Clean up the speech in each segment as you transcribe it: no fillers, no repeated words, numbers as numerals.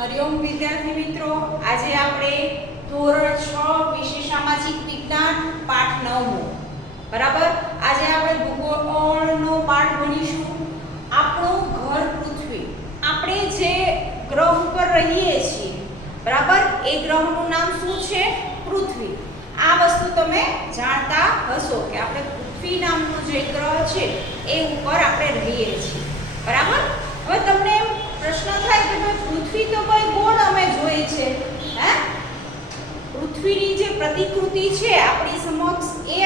હરિઓમ વિદ્યાર્થી મિત્રો, આજે આપણે ધોરણ 6 વિષય સામાજિક વિજ્ઞાન પાઠ 9 બરાબર. આજે આપણે ભૂગોળનો પાઠ ભણીશું. આપણું ઘર પૃથ્વી, આપણે જે ગ્રહ ઉપર રહીએ છીએ બરાબર, એ ગ્રહનું નામ શું છે? પૃથ્વી. આ વસ્તુ તમે જાણતા હશો કે આપણે પૃથ્વી નામનો જે ગ્રહ છે એ ઉપર આપણે રહીએ છીએ બરાબર. હવે તમને પ્રશ્ન થાય કે ભાઈ પૃથ્વી તો કોઈ ગોળ અમે જોઈ છે, હે? પૃથ્વીની જે પ્રતિકૃતિ છે આપણી સમક્ષ એ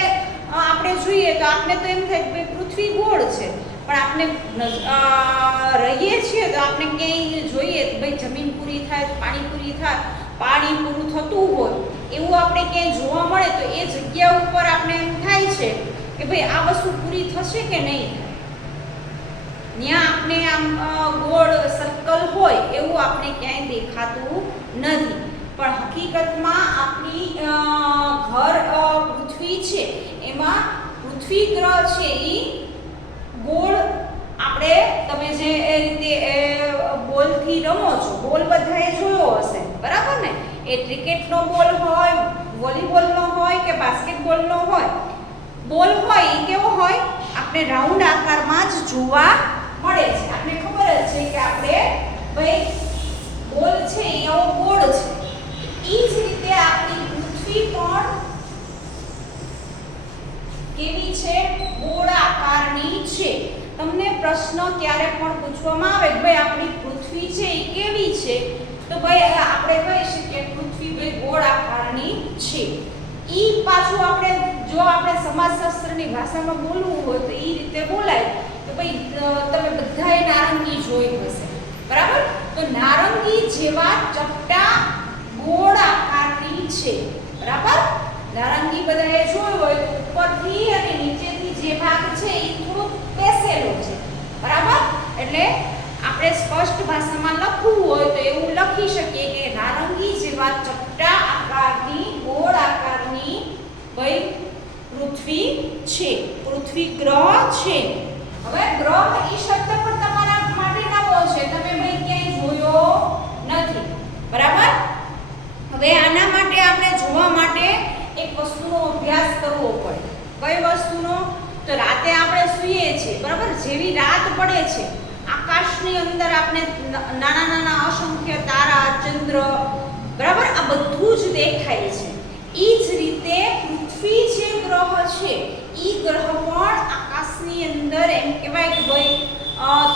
આપણે જોઈએ તો આપણે તો એમ થાય કે પૃથ્વી ગોળ છે, પણ આપણે રહીએ છીએ તો આપણે ક્યાંય જોઈએ તો ભાઈ જમીન પૂરી થાય, પાણી પૂરી થાય, પાણી પૂરું થતું હોય એવું આપણે ક્યાંય જોવા મળે તો એ જગ્યા ઉપર આપણે એમ થાય છે કે ભાઈ આ વસ્તુ પૂરી થશે કે નહીં થાય. ત્યાં આપણે આમ ગોળ સર્કલ હોય એવું આપણે ક્યાંય દેખાતું નથી, પણ હકીકતમાં આપણી ઘર પૃથ્વી છે એમાં પૃથ્વી ગ્રહ છે એ ગોળ. આપણે તમે જે રીતે બોલથી રમો છો, બોલ બધાએ જોયો હશે બરાબર ને? એ ક્રિકેટનો બોલ હોય, વોલીબોલનો હોય કે બાસ્કેટબોલનો હોય, બોલ હોય એ કેવો હોય? આપણે રાઉન્ડ આકારમાં જ જોવા મળે છે. આપણે ખબર જ છે કે આપણે ભાઈ બોલ છે એ એવો ગોળ છે. એ જ રીતે આપણી પૃથ્વી પણ કેવી છે? ગોળાકારની છે. તમને પ્રશ્ન ક્યારે પણ પૂછવામાં આવે કે ભાઈ આપણી પૃથ્વી છે એ કેવી છે, તો ભાઈ આપણે કહી શકીએ પૃથ્વી ભાઈ ગોળાકારની છે. ઈ પાછું આપણે જો આપણે સમાજશાસ્ત્રની ભાષામાં બોલવું હોય તો એ રીતે બોલાય તો ભાઈ તમે બધાએ નારંગી જોઈ હશે બરાબર. તો નારંગી જેવા ચપટા ગોળ આકારની છે બરાબર. નારંગી બધાએ જોયું હોય તો ઉપરથી અને નીચેથી જે ભાગ છે એ થોડો પેસેલો છે બરાબર. એટલે આપણે સ્પષ્ટ ભાષામાં લખવું હોય તો એવું લખી શકીએ કે નારંગી જેવા ચપટા આકારની ગોળ આકારની ભાઈ પૃથ્વી છે, પૃથ્વી ગ્રહ છે. હવે ગ્રહ એ શબ્દ પણ તમારા માટે નવો છે, તમે ભાઈ ક્યાંય જોયો નથી બરાબર. હવે આના માટે આપણે જોવા માટે એક વસ્તુનો અભ્યાસ કરવો પડે. કઈ વસ્તુનો? તો રાતે આપણે સૂઈએ છીએ બરાબર, જેવી રાત પડે છે આકાશની અંદર આપણે નાના નાના અસંખ્ય તારા, ચંદ્ર બરાબર આ બધું જ દેખાય છે. એ જ રીતે પૃથ્વી જે ગ્રહ છે એ ગ્રહ પણ આકાશની અંદર એમ કહેવાય કે ભાઈ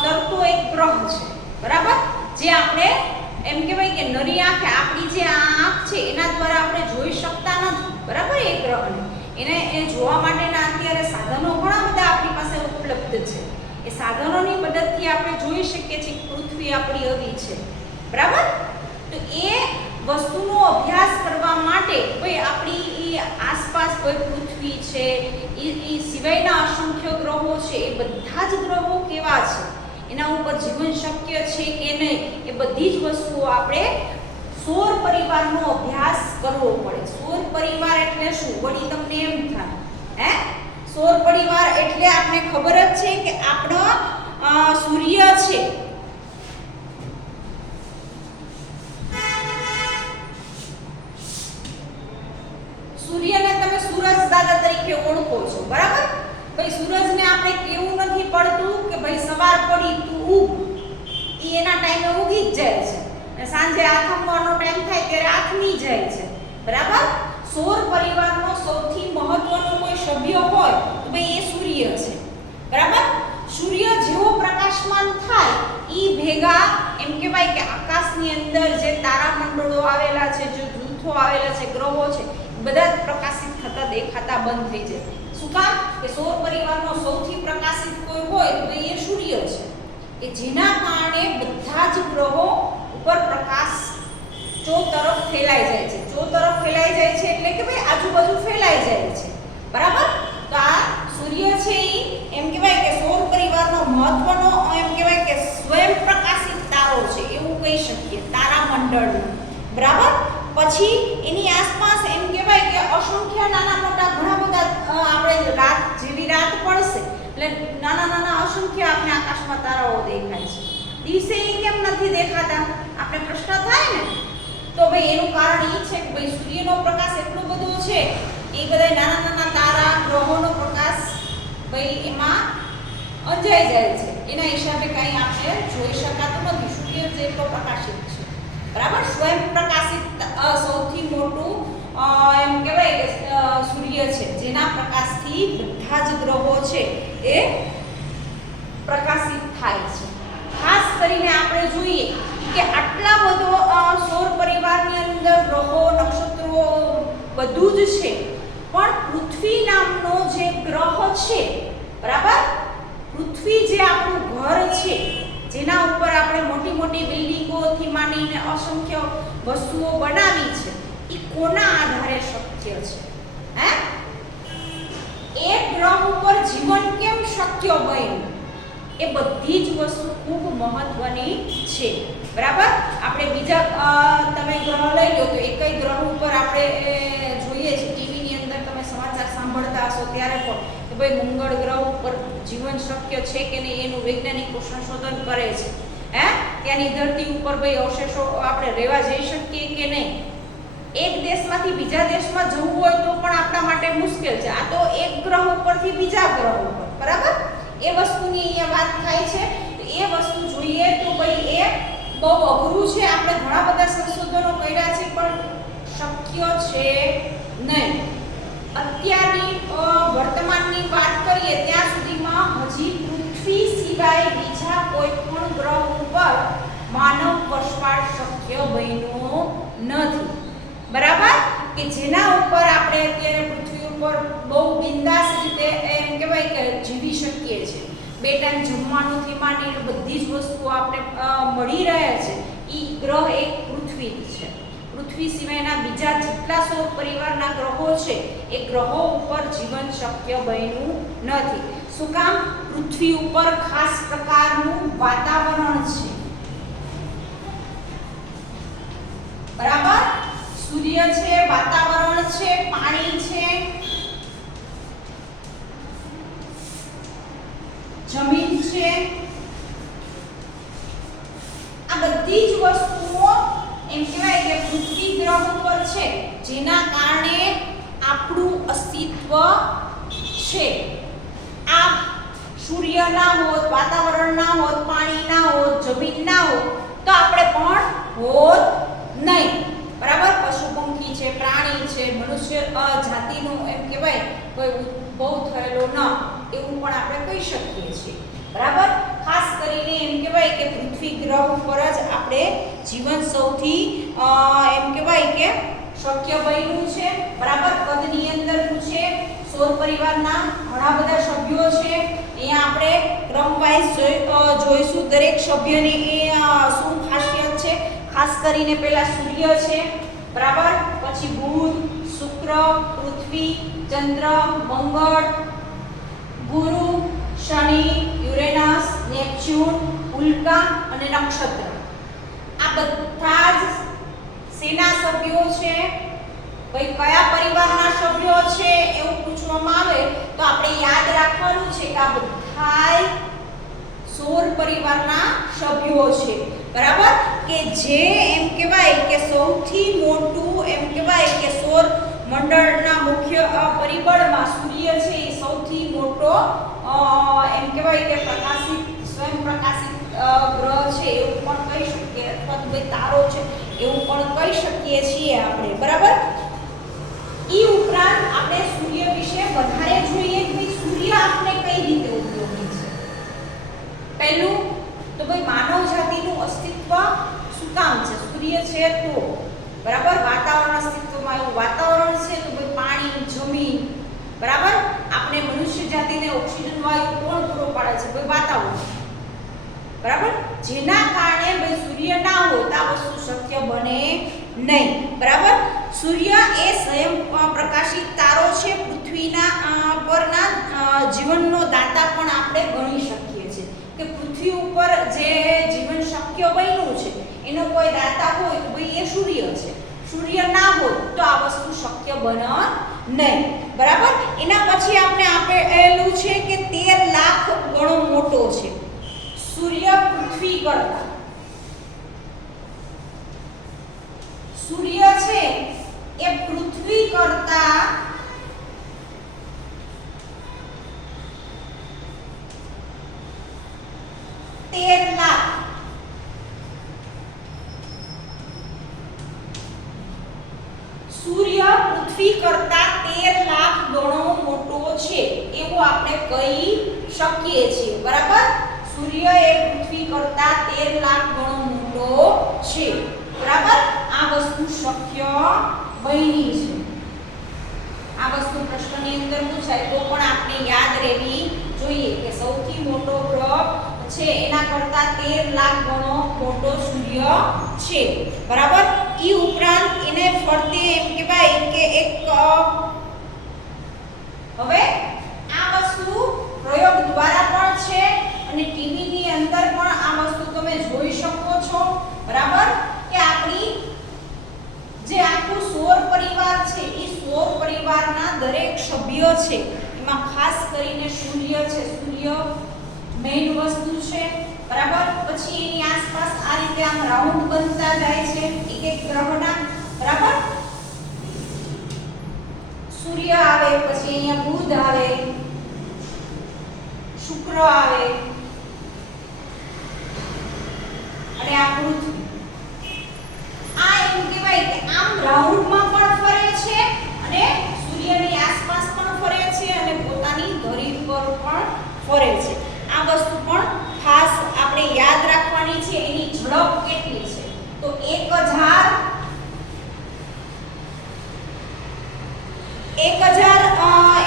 તરતો એક ગ્રહ છે બરાબર. જે આપણે એમ કહેવાય કે નરી આંખે આપણી જે આંખ છે એના દ્વારા આપણે જોઈ શકતા નથી બરાબર. એ ગ્રહને એને જોવા માટેના અત્યારે સાધનો ઘણા બધા આપણી પાસે ઉપલબ્ધ છે. એ સાધનોની મદદથી આપણે જોઈ શકીએ છીએ કે પૃથ્વી આપણી આવી છે બરાબર. તો એ વસ્તુનો અભ્યાસ કરવા માટે ભાઈ આપણી આસપાસ કોઈ પૃથ્વી છે એ સિવાયના અસંખ્ય ગ્રહો છે, એ બધા જ ગ્રહો કેવા છે, એના ઉપર જીવન શક્ય છે કે નહીં, એ બધી જ વસ્તુઓ આપણે સૌર પરિવારનો અભ્યાસ કરવો પડે. સૌર પરિવાર એટલે શું? વળી તમને એમ થાય હે સૌર પરિવાર એટલે આપણે ખબર જ છે કે આપણો સૂર્ય છે સૂર્યને તમે સૂરજ દાદા તરીકે ઓળખો છો બરાબર. ભાઈ સૂરજને આપણે કેવું નથી પડતું કે ભાઈ સવાર પડી તું ઉગ, એ એના ટાઈમે ઉગી જ જાય છે અને સાંજે આથમવાનો ટાઈમ થાય ત્યારે આથમી જાય છે બરાબર. સૌર પરિવારનો સૌથી મહત્વનો કોઈ સભ્ય હોય તો ભાઈ એ સૂર્ય છે બરાબર. સૂર્ય જેવો પ્રકાશમાન થાય એ ભેગા એમ કહેવાય કે આકાશની અંદર જે તારામંડળો આવેલા છે, જે જૂથો આવેલા છે, ગ્રહો છે, બધા જ પ્રકાશિત થતા દેખાતા બંધ થઈ જાય. શું કામ? કે સૌર પરિવારનો સૌથી પ્રકાશિત કોઈ હોય તો એ સૂર્ય છે, કે જેના કારણે બધા જ ગ્રહો ઉપર પ્રકાશ ચોતરફ ફેલાઈ જાય છે. ચોતરફ ફેલાઈ જાય છે એટલે કે ભાઈ આજુબાજુ ફેલાઈ જાય છે બરાબર. તો આ સૂર્ય છે એ એમ કહેવાય કે સૌર પરિવારનો મહત્વનો એમ કહેવાય કે સ્વયં પ્રકાશિત તારો છે એવું કહી શકીએ, તારામંડળનો બરાબર. પછી એની આસપાસ એમ કહેવાય કે અસંખ્ય નાના મોટા ઘણા બધા આપણે રાત જેવી રાત પડશે એટલે નાના નાના અસંખ્ય આપણે આકાશમાં તારાઓ દેખાય છે. દિવસે એ કેમ નથી દેખાતા? આપણે પ્રશ્ન થાય ને, તો ભાઈ એનું કારણ એ છે કે ભાઈ સૂર્યનો પ્રકાશ એટલો બધો છે, એ બધા નાના નાના તારા ગ્રહોનો પ્રકાશ ભાઈ એમાં અંજાઈ જાય છે, એના હિસાબે કંઈ આપણે જોઈ શકાતું નથી. સૂર્ય જેટલો પ્રકાશિત છે, બરાબર. સ્વયં પ્રકાશિત સૌથી મોટું એમ કહેવાય કે સૂર્ય છે, જેના પ્રકાશથી બધા જ ગ્રહો છે એ પ્રકાશિત થાય છે. ખાસ કરીને આપણે જોઈએ કે આટલા બધો સૌર પરિવારની અંદર ગ્રહો, નક્ષત્રો બધું જ છે, પણ પૃથ્વી નામનો જે ગ્રહ છે, બરાબર, પૃથ્વી જે આપણું ઘર છે, જેના ઉપર આપણે મોટી મોટી બિલ્ડિંગોથી માંડીને અસંખ્ય વસ્તુઓ બનાવી છે, એ કોના આધારે શક્ય છે? હે, એક ગ્રહ ઉપર જીવન કેમ શક્ય બન્યું? એ બધી જ વસ્તુ ખૂબ મહત્વની છે, બરાબર. આપણે બીજા તમે ગ્રહ લઈ લો તો એક ગ્રહ ઉપર આપણે જોઈએ છે, ટીવીની અંદર તમે સમાચાર સાંભળતા હશો ત્યારે પણ કે ભાઈ મંગળ ગ્રહ ઉપર જીવન શક્ય છે કે નહીં, એનું વૈજ્ઞાનિકો સંશોધન કરે છે. હે, ત્યાંની ધરતી ઉપર ભાઈ અવશેષો આપણે રહેવા જઈ શકીએ કે નહીં? એક દેશમાંથી બીજા દેશમાં જવું હોય તો પણ આપણા માટે મુશ્કેલ છે. આ તો એક ગ્રહ ઉપરથી બીજા ગ્રહ ઉપર, બરાબર, એ વસ્તુની અહીંયા વાત થાય છે. એ વસ્તુ જોઈએ તો ભાઈ એ બહુ અઘરું છે. આપણે ઘણા બધા સંશોધનો કર્યા છે પણ શક્ય છે નહીં. અત્યારની વર્તમાનની વાત કરીએ ત્યાં સુધીમાં હજી પૃથ્વી સિવાય બીજા કોઈ પણ ગ્રહ ઉપર માનવ વસવાટ શક્ય બન્યો નથી, બરાબર, કે જેના ઉપર આપણે અત્યારે પૃથ્વી ઉપર બહુ બિંદાસ રીતે એમ કહેવાય કે જીવી શકીએ છીએ. 2 ટાઈમ જમવાનુંથી માંડીને બધી જ વસ્તુઓ આપણે મળી રહે છે. એ ગ્રહ એક પૃથ્વી છે. પૃથ્વી સિવાયના બીજા જેટલા સૌર પરિવારના ગ્રહો છે એ ગ્રહો ઉપર જીવન શક્ય બન્યું નથી. શું કામ? પૃથ્વી ઉપર ખાસ પ્રકારનું વાતાવરણ છે, બરાબર. સૂર્ય છે, વાતાવરણ છે, પાણી છે, જમીન છે, આ બધી જ વસ્તુઓ એમ કહેવાય કે પૃથ્વી ગ્રહ ઉપર છે, જેના કારણે આપણું અસ્તિત્વ છે. આ સૂર્ય ના હોત, વાતાવરણ ના હોત, પાણી ના હોત, જમીન ના હોત તો આપણે પણ હોત નહીં, બરાબર. પશુ પંખી છે, પ્રાણી છે, મનુષ્ય જાતિનું એમ કહેવાય કોઈ ઉદ્ભવ થયેલો ન, એવું પણ આપણે કહી શકીએ છીએ, બરાબર. ખાસ કરીને એમ કહેવાય કે પૃથ્વી ગ્રહ ઉપર જ આપણે જીવન સૌથી એમ કહેવાય કે શક્ય બન્યું છે, બરાબર. કદની અંદર છે, સૌર પરિવારના ઘણા બધા સભ્યો છે. અહીંયા આપણે ક્રમ વાઇઝ જોઈશું દરેક સભ્યની શું ખાસિયત છે. ખાસ કરીને પહેલા સૂર્ય છે, બરાબર, પછી બુધ, શુક્ર, પૃથ્વી, ચંદ્ર, મંગળ, ગુરુ, શનિ, યુરેનસ, નેપચ્યુન, ઉલ્કા અને નક્ષત્ર. આ બધા જ સેના સભ્યો છે. ભાઈ કયા પરિવારના સભ્યો છે એવું પૂછવામાં આવે તો આપણે યાદ રાખવાનું છે કે આ બધા સૌર પરિવારના સભ્યો છે, બરાબર. કે જે એમ કહેવાય કે સૌથી મોટું એમ કહેવાય કે સૌર મંડળના મુખ્ય પરિબળમાં સૂર્ય છે એ સૌથી મોટો એમ કહેવાય કે પ્રકાશિત, સ્વયં પ્રકાશિત ગ્રહ છે એવું પણ કહી શકીએ, અથવા તો ભાઈ તારો છે એવું પણ કહી શકીએ છીએ આપણે, બરાબર. એ ઉપરાંત આપણે સૂર્ય વિશે વધારે જોઈએ કે ભાઈ સૂર્ય આપણે કઈ રીતે ઉપયોગી છે. પહેલું તો ભાઈ માનવ જાતિનું અસ્તિત્વ શું કામ છે? સૂર્ય છે તો, બરાબર. વાતાવરણ અસ્તિત્વમાં એવું વાતાવરણ છે તો ભાઈ પાણી, જમીન, બરાબર. આપણે મનુષ્ય જાતિને ઓક્સિજન વાયુ કોણ પૂરો પાડે છે? ભાઈ વાતાવરણ, બરાબર. જેના કારણે ભાઈ સૂર્ય ના હોય તો આ વસ્તુ શક્ય બને નહીં, બરાબર. સૂર્ય એ સ્વયં પ્રકાશિત તારો છે. પૃથ્વીના પરના જીવનનો દાતા પણ આપણે ગણી શકીએ છીએ કે પૃથ્વી ઉપર જે જીવન શક્ય બન્યું છે એનો કોઈ દાતા હોય તો ભાઈ એ સૂર્ય છે. સૂર્ય ના હોય તો આ વસ્તુ શક્ય બને નહીં, બરાબર. એના પછી આપણે આપેલું છે કે 13 લાખ ગણો મોટો છે સૂર્ય પૃથ્વી કરતા, સૂર્ય છે એ પૃથ્વી કરતા 13 લાખ સૂર્ય પૃથ્વી કરતા 13 લાખ ગણો મોટો છે એવું આપણે કહી શકીએ છીએ બરાબર સૂર્ય એ પૃથ્વી કરતા 13 લાખ ગણો મોટો છે બરાબર આ વસ્તુ શક્ય બની છે આ વસ્તુ પ્રશ્નની અંદર પૂછાય તો પણ આપણે યાદ રહેવી જોઈએ કે સૌથી મોટો ગ્રહ છે એના કરતા 13 લાખ ગણો મોટો સૂર્ય છે બરાબર ઈ ઉપરાંત એને ફરતે એમ કહેવાય કે એક હવે આ વસ્તુ પ્રયોગ દ્વારા પણ છે અને ટીવી ની અંદર પણ આ વસ્તુ તમે જોઈ શકો છો બરાબર કે આપણી જે આખું સૌર પરિવાર છે એ સૌર પરિવારના દરેક સભ્ય છે એમાં ખાસ કરીને સૂર્ય છે સૂર્ય મેઇન વસ્તુ છે બરાબર પછી એની આસપાસ આ રીતે આમ રાઉન્ડ બનતા જાય છે એક એક ગ્રહના બરાબર સૂર્ય આવે પછી અહીંયા બુધ આવે શુક્ર આવે અને આ પૃથ્વી આ એમ કહેવાય કે આમ રાઉન્ડમાં પણ ફરે છે અને સૂર્યની આસપાસ પણ ફરે છે અને પોતાની ધરી પર પણ ફરે છે આ વસ્તુ પણ ખાસ આપણે યાદ રાખવાની છે એની ઝડપ કેટલી છે તો 1000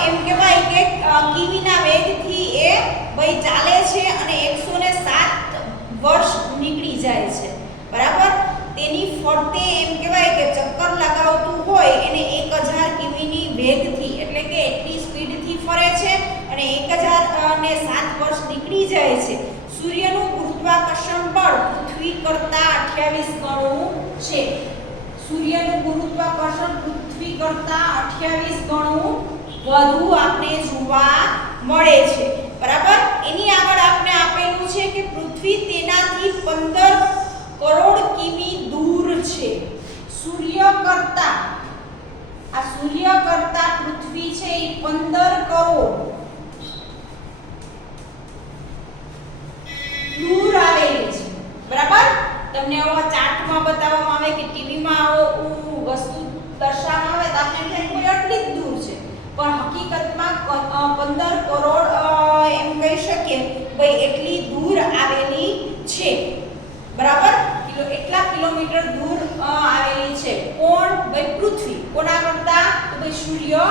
એમ કહેવાય કે કિમીના વેગથી એ ભાઈ ચાલે છે અને 107 વર્ષ નીકળી જાય છે બરાબર તેની ફરતે એમ કહેવાય કે ચક્કર લગાવતું હોય એને 1000 કિમીની વેગથી એટલે કે એટલી સ્પીડથી ફરે છે અને 1007 વર્ષ નીકળી જાય છે સૂર્યનું ગુરુત્વાકર્ષણ બળ પૃથ્વી કરતા 28 ગણું છે સૂર્યનું ગુરુત્વાકર્ષણ પૃથ્વી કરતા 28 ગણું વધુ આપણે જોવા મળે છે બરાબર એની આગળ આપણે આપેલું છે કે પૃથ્વી તેનાથી 15 કરોડ કિમી દૂર છે સૂર્ય કરતા પૃથ્વી છે એ 15 કરોડ દૂર આવેલી છે બરાબર તમને આવા ચાર્ટમાં બતાવવામાં આવે કે ટીવીમાં આવું વસ્તુ દર્શાવવામાં આવે તો આપણે એમ થાય કે આટલી જ દૂર છે પણ હકીકતમાં 15 કરોડ એમ કહી શકીએ ભાઈ એટલી દૂર આવેલી છે બરાબર એટલા કિલોમીટર દૂર આવેલી છે કોણ ભાઈ પૃથ્વી કોના કરતા તો ભાઈ સૂર્ય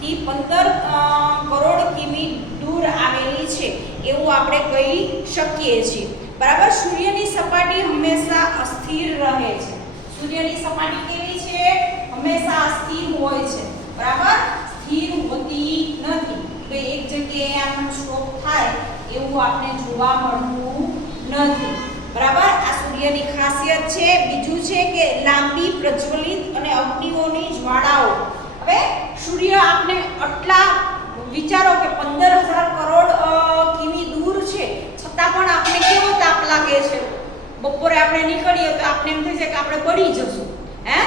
થી 15 કરોડ કિમી દૂર આવેલી છે એવું આપણે કહી શકીએ છીએ બરાબર સૂર્યની સપાટી હંમેશા અસ્થિર રહે છે સૂર્યની સપાટી કેવી છે હંમેશા અસ્થિર હોય છે બરાબર સ્થિર હોતી નથી તો એક જગ્યાએ આનું સ્ટોપ થાય એવું આપણે જોવા મળતું નથી બરાબર આ સૂર્યની ખાસિયત છે બીજું છે કે લાંબી પ્રજ્વલિત અને અગ્નિઓની જ્વાળાઓ હવે સૂર્ય આપણે આટલા વિચારો કે 15000 કરોડ કિમી દૂર છે છતાં પણ આપણે કેવો તાપ લાગે છે બપોરે આપણે નીકળીએ તો આપણે એમ થાય છે કે આપણે બળી જશું હે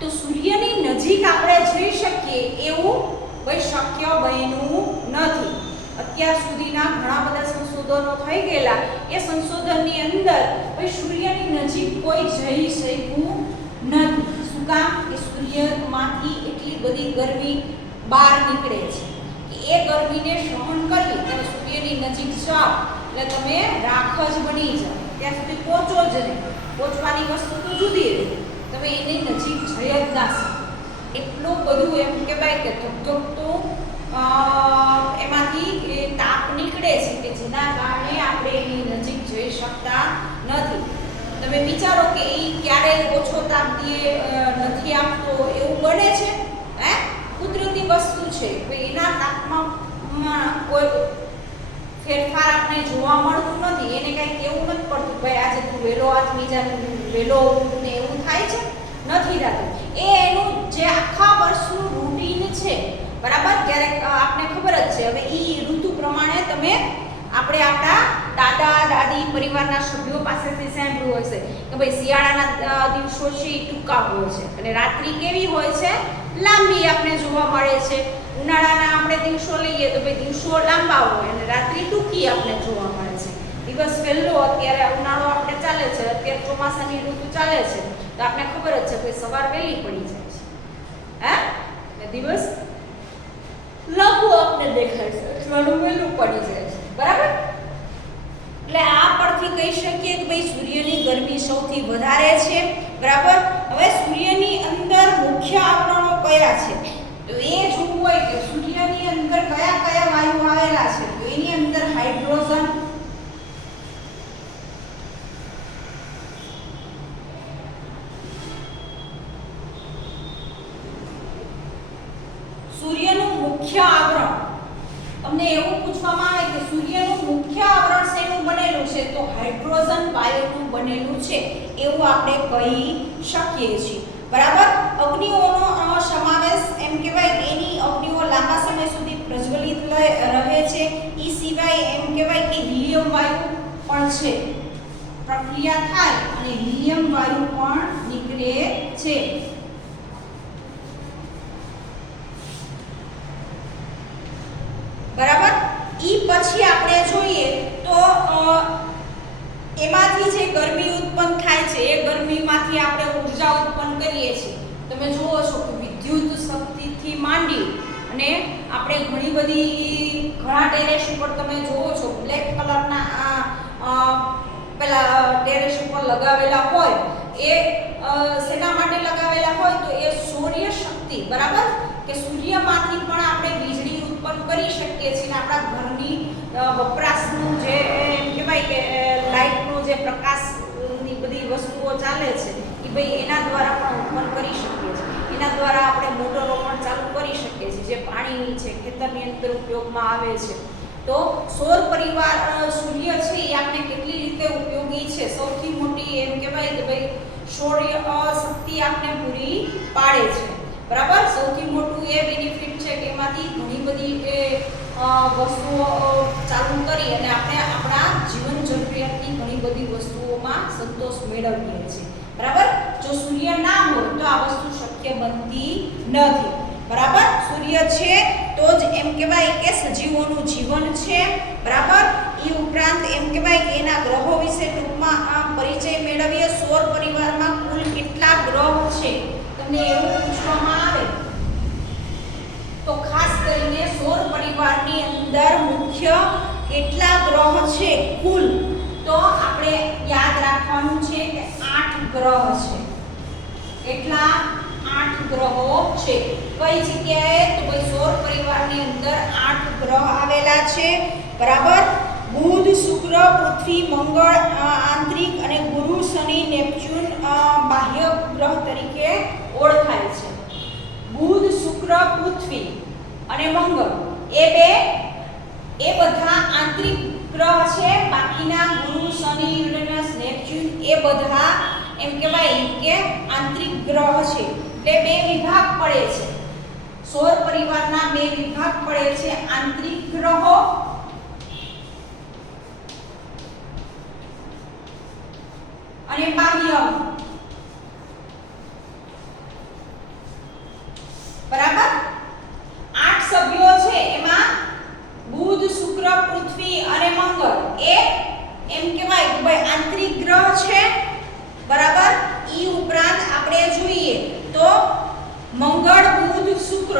તો સૂર્યની નજીક આપણે જઈ શકીએ એવું કોઈ શક્ય બન્યું નથી અત્યાર સુધીના ઘણા બધા સંશોધનો થઈ ગયેલા એ સંશોધનની અંદર કોઈ સૂર્યની નજીક કોઈ જઈ શક્યું નથી શું કામ કે સૂર્યમાંથી એટલી બધી ગરમી બહાર નીકળે છે કે એ ગરમીને સહન કરવી તમે સૂર્યની નજીક જાઓ એટલે તમે રાખ જ બની જાઓ ત્યાં સુધી પહોંચો જ નહીં પહોંચવાની વસ્તુ તો જુદી રહી તમે એની નજીક જઈ જ ના શકો એટલું બધું એમ કહેવાય કે ધગધગતું એમાંથી તાપ નીકળે છે કે જેના કારણે આપણે એની નજીક જઈ શકતા નથી તમે વિચારો કે એ ક્યારેય ઓછો તાપ દે નથી આપતો એવું બને છે હે કુદરતી વસ્તુ છે એના તાપમાનમાં કોઈ ફેરફાર આપણે જોવા મળતું નથી એને કંઈ કેવું નથી પડતું ભાઈ આજે તું વહેલો આથમી જા વહેલો ને એવું થાય છે નથી થતું એ એનું જે આખા વર્ષનું રૂટીન છે બરાબર ક્યારેક આપણે ખબર જ છે હવે ઈ ઋતુ પ્રમાણે તમે આપણે આપણા દાદા દાદી પરિવારના સભ્યો પાસેથી સાંભળ્યું હશે કે ભાઈ શિયાળાના દિવસો છે એ ટૂંકા હોય છે અને રાત્રિ કેવી હોય છે, લાંબી આપણે જોવા મળે છે. ઉનાળાના આપણે દિવસો લઈએ તો ભાઈ દિવસો લાંબા હોય અને રાત્રિ ટૂંકી આપણે જોવા મળે છે. દિવસ વહેલો, અત્યારે ઉનાળો આપણે ચાલે છે, અત્યારે ચોમાસાની ઋતુ ચાલે છે તો આપણે ખબર જ છે કે સવાર વહેલી પડી જાય છે, હે, દિવસ લાંબુ આપણે દેખાય છે, અઠવાડિયું વહેલું પડી જાય છે, બરાબર. એટલે આ પરથી કહી શકીએ કે ભાઈ સૂર્યની ગરમી સૌથી વધારે છે, બરાબર. હવે સૂર્યની અંદર મુખ્ય આવરણો કયા છે તો એ જોવું હોય કે સૂર્યની અંદર કયા કયા વાયુ આવેલા છે તો એની અંદર હાઇડ્રોજન, સૂર્યનું મુખ્ય આવરણ, તમને એવું પૂછવામાં આવે કે સૂર્યનું મુખ્ય આવરણ શેનું બનેલું છે તો હાઇડ્રોજન વાયુનું બનેલું છે એવું આપણે કહી શકીએ છીએ, બરાબર. અગ્નિઓનો સમાવેશ એમ કહેવાય કે એની અગ્નિઓ લાંબા સમય સુધી પ્રજ્વલિત રહે છે. એ સિવાય એમ કહેવાય કે હિલિયમ વાયુ પણ છે, પ્રક્રિયા થાય અને હિલિયમ વાયુ પણ નીકળે છે, બરાબર. ઈ પછી આપણે જોઈએ તો એમાંથી જે ગરમી ઉત્પન્ન થાય છે એ ગરમીમાંથી આપણે ઊર્જા ઉત્પન્ન કરીએ છીએ. તમે જુઓ છો કે વિદ્યુત શક્તિથી માંડી અને આપણે ઘણી બધી ઘણા ટેરેસ ઉપર તમે જુઓ છો બ્લેક કલરના પેલા ટેરેસ ઉપર લગાવેલા હોય એ શેના માટે લગાવેલા હોય તો એ સૂર્ય શક્તિ, બરાબર, કે સૂર્યમાંથી પણ આપણે વીજળી ઉત્પન્ન કરી શકીએ છીએ અને આપણા ઘરની વપરાશનું જે કહેવાય કે લાઇટનો જે પ્રકાશની બધી વસ્તુઓ ચાલે છે એ ભાઈ એના દ્વારા પણ ઉત્પન્ન કરી શકીએ છીએ. એના દ્વારા આપણે મોટરો પણ ચાલુ કરી શકીએ છીએ જે પાણીની છે, ખેતરની અંદર ઉપયોગમાં આવે છે. તો સૌર પરિવાર સૂર્ય છે એ આપણે કેટલી રીતે ઉપયોગી છે, સૌથી મોટી એમ કહેવાય કે ભાઈ સૌર્ય શક્તિ આપણે પૂરી પાડે છે, બરાબર. સૌથી મોટું એ બેનિફિટ છે કે એમાંથી ઘણી બધી વસ્તુઓ ચાલુ કરી અને આપણે આપણા જીવન જરૂરિયાતની ઘણી બધી વસ્તુઓમાં સંતોષ મેળવીએ છીએ, બરાબર. જો સૂર્ય ના હોય તો આ વસ્તુ શક્ય બનતી નથી, બરાબર. સૂર્ય છે તો જ એમ કહેવાય કે સજીવોનું જીવન છે, બરાબર. એ ઉપરાંત એમ કહેવાય કે એના ગ્રહો વિશે ટૂંકમાં પરિચય મેળવીએ. સૌર પરિવારમાં કુલ કેટલા ગ્રહ છે તમને એવું પૂછવામાં આવે તો ખાસ કરીને સૌર પરિવારની અંદર મુખ્ય કેટલા ગ્રહ છે કુલ તો આપણે યાદ રાખવાનું છે કે 8 ગ્રહ છે. કેટલા? 8 ગ્રહો છે. કઈ જગ્યાએ તો ભાઈ સૌર પરિવારની અંદર 8 ગ્રહ આવેલા છે, બરાબર. બુધ, શુક્ર, પૃથ્વી, મંગળ આંતરિક અને ગુરુ, શનિ, નેપચ્યુન બાહ્ય ગ્રહ તરીકે ઓળખાય છે. બુધ, શુક્ર, પૃથ્વી અને મંગળ એ બધા આંતરિક ગ્રહ છે. બાકીના ગુરુ, શનિ, યુરેનસ, નેપચ્યુન એ બધા એમ કહેવાય કે આંતરિક ગ્રહ છે. એટલે બે વિભાગ પડે છે. સૌર પરિવારના બે વિભાગ પડે છે, આંતરિક ગ્રહો અને બાહ્ય, બરાબર. 8 સભ્યો છે એમાં બુધ, શુક્ર, પૃથ્વી અને મંગળ એ એમ કહેવાય કે ભાઈ આંતરિક ગ્રહ છે, બરાબર. ઈ ઉપરાંત આપણે જોઈએ તો મંગળ, બુધ, શુક્ર,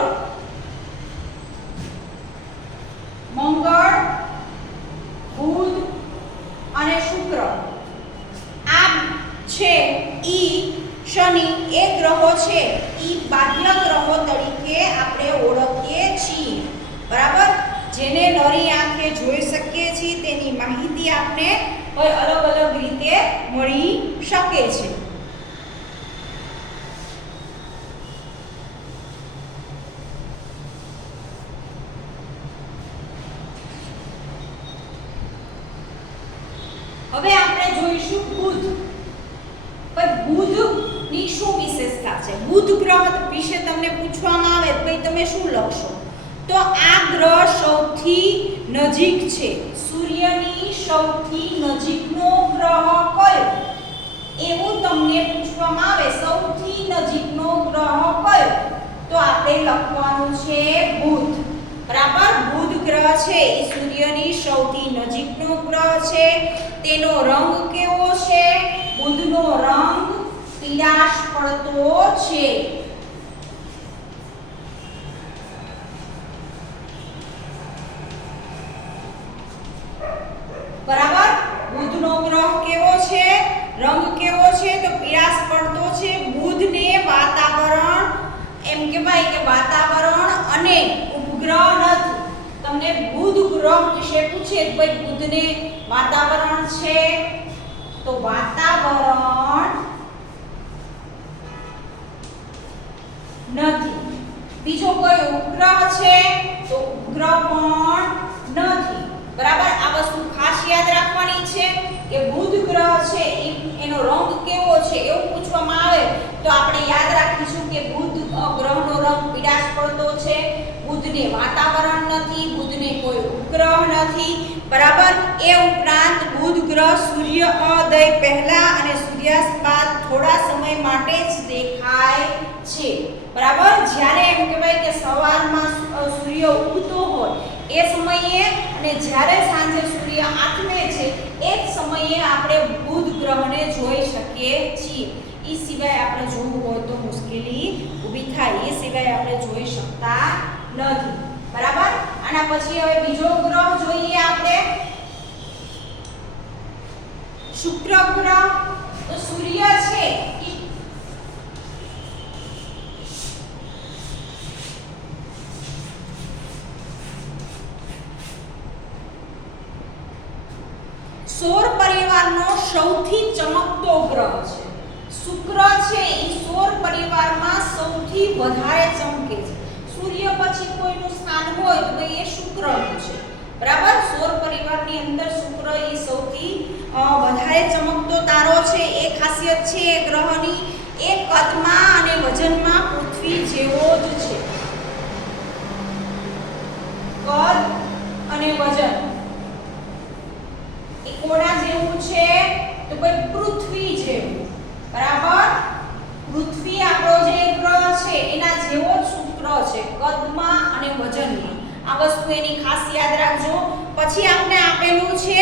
મંગળ, બુધ અને શુક્ર આ છે ઈ શનિ એ ગ્રહો છે ઈ બાહ્ય ગ્રહો તરીકે આપણે ઓળખીએ છીએ, બરાબર. જેને નરી આંખે જોઈ શકીએ છીએ તેની માહિતી આપણે અલગ અલગ રીતે મળી શકે છે. હવે આપણે જોઈશું બુધ. બુધની શું વિશેષતા છે? બુધ ગ્રહ વિશે તમને પૂછવામાં આવે તો તમે શું લખશો? તો આ ગ્રહ સૌથી નજીક છે. સૂર્યની સૌથી નજીકનો ગ્રહ કયો? એવું તમને પૂછવામાં આવે, સૌથી નજીકનો ગ્રહ કયો? તો આપણે લખવાનું છે બુધ. બરાબર, બુધ ગ્રહ છે એ સૂર્યની સૌથી નજીકનો ગ્રહ છે. તેનો રંગ કેવો છે? બુધનો રંગ પીળાશ પડતો છે. બરાબર, બુધનો ગ્રહ કેવો છે? રંગ કેવો છે? તો પીળાશ પડતો છે. બુધને વાતાવરણ એમ કહેવાય કે વાતાવરણ અને ઉપગ્રહ નથી. તમને બુધ ગ્રહ વિશે પૂછે તો ભાઈ બુધને વાતાવરણ છે? તો વાતાવરણ નથી. બીજો કોઈ ઉપગ્રહ છે? તો ઉપગ્રહ પણ નથી. બરાબર, આ વસ્તુ ખાસ યાદ રાખવાની છે કે બુધ ગ્રહ છે એનો રંગ કેવો છે એવું પૂછવામાં આવે તો આપણે યાદ રાખીશું કે બુધ ગ્રહનો રંગ પીળાશ પડતો છે. બુધને વાતાવરણ નથી, બુધને કોઈ ઉપગ્રહ નથી. બરાબર, એ ઉપરાંત બુધ ગ્રહ સૂર્યોદય પહેલા અને સૂર્યાસ્ત બાદ થોડા સમય માટે જ દેખાય છે. બરાબર, જ્યારે એમ કહેવાય કે સવારમાં સૂર્ય ઉગતો હોય એ સમયે અને જ્યારે સાંજે સૂર્ય આથમે છે એ જ સમયે આપણે બુધ ગ્રહને જોઈ શકીએ છીએ. એ સિવાય આપણે જોવું હોય તો મુશ્કેલી ઊભી થાય. એ સિવાય આપણે જોઈ શકતા નથી. બરાબર, આના પછી હવે બીજો ગ્રહ જોઈએ આપણે, શુક્ર ગ્રહ. તો સૂર્ય છે સૌર પરિવારનો સૌથી ચમકતો ગ્રહ છે. શુક્ર છે એ સૌર પરિવારમાં સૌથી વધારે ચમકે છે. સૂર્ય પછી કોઈનું સ્થાન હોય તો એ શુક્રનું છે. બરાબર, સૌર પરિવારની અંદર શુક્ર એ સૌથી વધારે ચમકતો તારો છે. એ ખાસિયત છે એ ગ્રહની, એ કદમાં અને વજનમાં પૃથ્વી જેવો જ છે. કદ અને વજન એ કોના જેવું છે? તો ભાઈ પૃથ્વી જેવું. બરાબર, પૃથ્વી આપણો જે ગ્રહ છે એના જેવો જ શુક્ર છે કદમાં અને વજનમાં. આ વસ્તુ એની ખાસ યાદ રાખજો. પછી આપણે આપેલું છે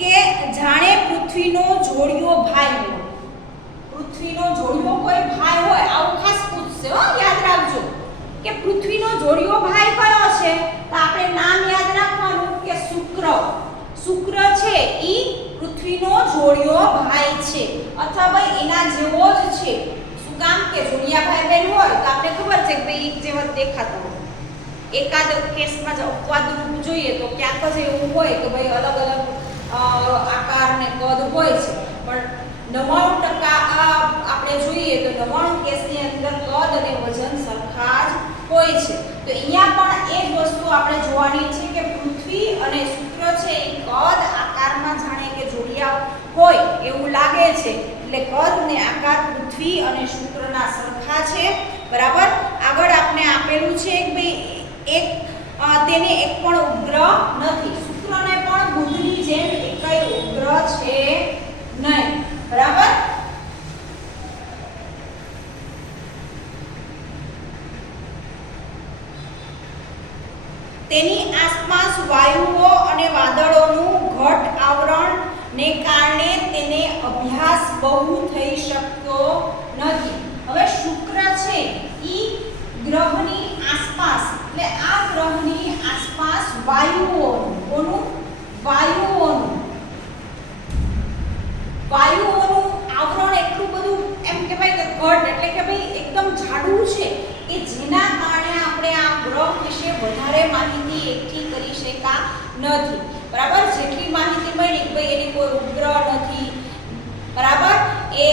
કે જાણે પૃથ્વીનો જોડિયો ભાઈ હોય. પૃથ્વીનો જોડિયો કોઈ ભાઈ હોય આવું ખાસ પૂછશે હો, યાદ રાખજો કે પૃથ્વીનો જોડિયો ભાઈ કયો છે? તો આપણે નામ યાદ રાખવાનું કે શુક્ર. શુક્ર છે ઈ પૃથ્વીનો જોડિયો ભાઈ છે અથવા ભાઈ એના જેવો જ છે. શું કામ કે જોડિયા ભાઈ બહેન હોય તો આપણે ખબર છે કે ભાઈ એક જેવા દેખાતા હોય. એકાદ કેસમાં જ અપવાદ રૂપ જોઈએ તો ક્યાંક જ એવું હોય કે ભાઈ અલગ અલગ આકાર ને કદ હોય છે, પણ 99% આપણે જોઈએ તો 99 કેસની અંદર કદ અને વજન સરખા જ હોય છે. તો અહીંયા પણ એ જ વસ્તુ આપણે જોવાની છે કે પૃથ્વી અને શુક્ર છે એ કદ આકારમાં જાણે કે જોડિયા હોય એવું લાગે છે. એટલે કદ ને આકાર પૃથ્વી અને શુક્રના સરખા છે. બરાબર, આગળ આપણે આપેલું છે કે ભાઈ તેને એક પણ ઉપગ્રહ નથી. શુક્રને પણ બુધની જેમ એકય ઉપગ્રહ છે નહીં. બરાબર, તેની આસપાસ વાયુઓ અને વાદળોનું ઘટ આવરણ ને કારણે તેને અભ્યાસ બહુ થઈ શકતો નથી. હવે શુક્ર છે ઈ ગ્રહની આસપાસ, એટલે આ ગ્રહની આસપાસ વાયુઓનું આવરણ એટલું બધું એમ કહેવાય કે ઘટ એટલે કે ભાઈ એકદમ જાડું છે કે જેના કારણે આપણે આ ગ્રહ વિશે વધારે માહિતી એકઠી કરી શકા નથી. બરાબર, જેટલી માહિતી મળી કે ભાઈ એની કોઈ ઉપગ્રહ નથી. બરાબર, એ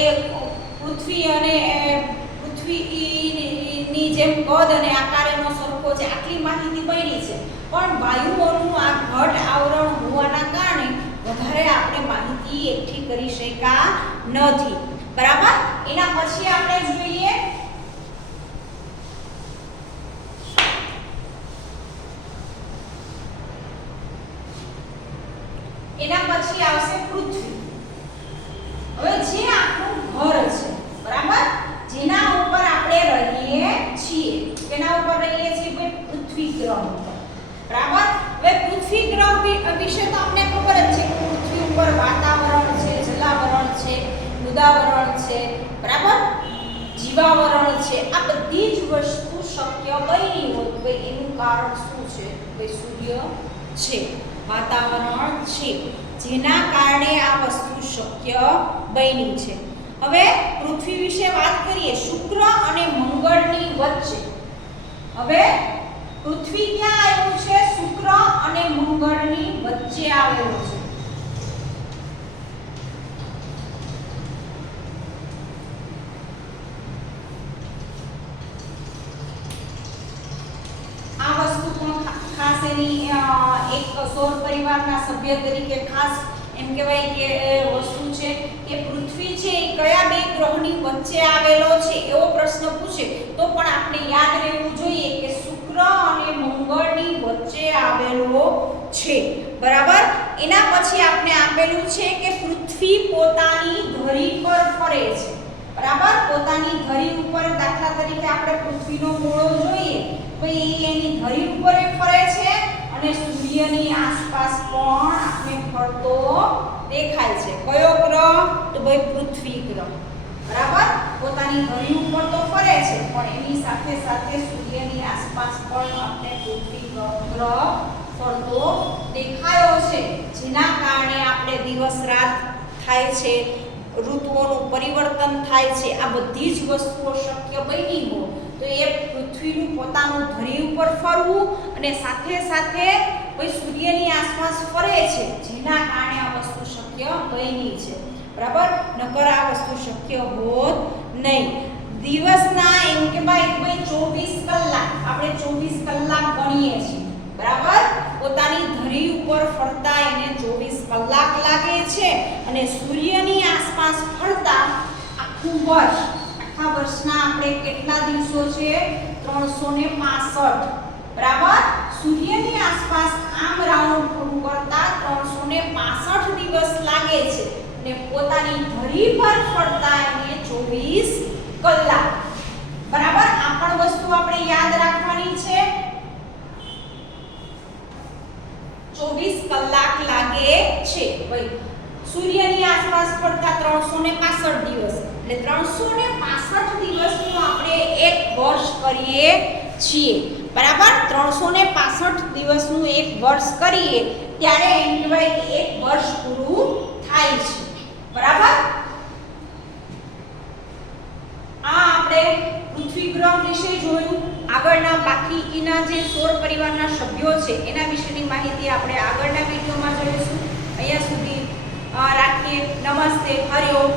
પૃથ્વીની જેમ કદ અને આકાર એનો સરખો છે આટલી માહિતી મળી છે, પણ વાયુઓનું આ ઘટ આવરણ હોવાના કારણે વધારે આપણે માહિતી એકઠી કરી શકા નથી. બરાબર, એના પછી આપણે જોઈએ એના પછી આવશે પૃથ્વી. હવે જે આપણું ઘર છે, બરાબર, જેના ઉપર આપણે રહીએ છીએ, કેના ઉપર રહીએ છીએ ભાઈ? પૃથ્વી ગ્રહ ઉપર, બરાબર. હવે પૃથ્વી ગ્રહ વિશે તો આપણે ખબર જ છે કે પૃથ્વી ઉપર વાતાવરણ છે, જલાવરણ છે, મૃદાવરણ છે, બરાબર, જીવાવરણ છે. આ બધી જ વસ્તુ શક્ય બની હોય ભાઈ એનું કારણ શું છે? ભાઈ સૂર્ય છે, વાતાવરણ છે, જેના કારણે આ વસ્તુ શક્ય બની છે. હવે પૃથ્વી વિશે વાત કરીએ. શુક્ર અને મંગળની વચ્ચે, હવે પૃથ્વી ક્યાં આવ્યું છે? શુક્ર અને મંગળની વચ્ચે આવેલું છે. આ વસ્તુ પણ ખાસ એની એક સૌર પરિવારના સભ્ય તરીકે ખાસ એમ કહેવાય કે વસ્તુ છે કે પૃથ્વી છે એ કયા બે ગ્રહની વચ્ચે આવેલો છે એવો પ્રશ્ન પૂછે તો પણ આપણે યાદ રહેવું જોઈએ કે શુક્ર અને મંગળની વચ્ચે આવેલો છે, બરાબર. એના પછી આપણે આપેલું છે કે પૃથ્વી પોતાની ધરી પર ફરે છે, બરાબર. પોતાની ધરી ઉપર, દાખલા તરીકે આપણે પૃથ્વીનો ગોળો જોઈએ ભાઈ એની ધરી ઉપર ફરે છે અને સૂર્યની આસપાસ પણ આપણે ફરતો દેખાય છે. કયો ગ્રહ? તો ભાઈ પૃથ્વી ગ્રહ, બરાબર. પોતાની ધરી ઉપર તો ફરે છે પણ એની સાથે સાથે સૂર્યની આસપાસ પણ આપણે પૃથ્વી ગ્રહ ફરતો દેખાયો છે, જેના કારણે આપણે દિવસ રાત થાય છે, ઋતુઓનું પરિવર્તન થાય છે. આ બધી જ વસ્તુઓ શક્ય બની હોય તો એ પૃથ્વીનું પોતાનું ધરી ઉપર ફરવું અને સાથે સાથે કોઈ સૂર્યની આસપાસ ફરે છે, જેના કારણે આ વસ્તુ શક્ય બની છે, બરાબર. નકર આ વસ્તુ શક્ય હોત નહીં. દિવસના એમ કે ભાઈ 24 કલાક, આપણે 24 કલાક ગણીએ છીએ, બરાબર. પોતાની ધરી ઉપર ફરતા એને 24 કલાક લાગે છે અને સૂર્યની આસપાસ ફરતા આખું વર્ષ, આખા વર્ષના આપણે કેટલા દિવસો છે? 365, બરાબર. સૂર્યની આસપાસ આમ રાઉન્ડ પૂરું કરતા 365 દિવસ લાગે છે અને પોતાની ધરી પર ફરતા એને 24 કલાક, બરાબર. આ પણ વસ્તુ આપણે યાદ રાખવાની છે. 24 કલાક લાગે છે ભાઈ સૂર્યની આસપાસ ફરતા 365 દિવસ, એટલે 365 દિવસનું આપણે એક વર્ષ કરીએ છીએ, બરાબર. 365 દિવસનું એક વર્ષ કરીએ ત્યારે એમ કહેવાય કે એક વર્ષ પૂરું થાય છે, બરાબર. આ આપણે પૃથ્વી ગ્રહ વિશે જોયું. આગળના બાકીના જે સૌર પરિવારના સભ્યો છે એના વિશેની માહિતી આપણે આગળના વિડીયોમાં જોઈશું. અહીંયા સુધી રાખીએ. નમસ્તે, હરિ ઓમ.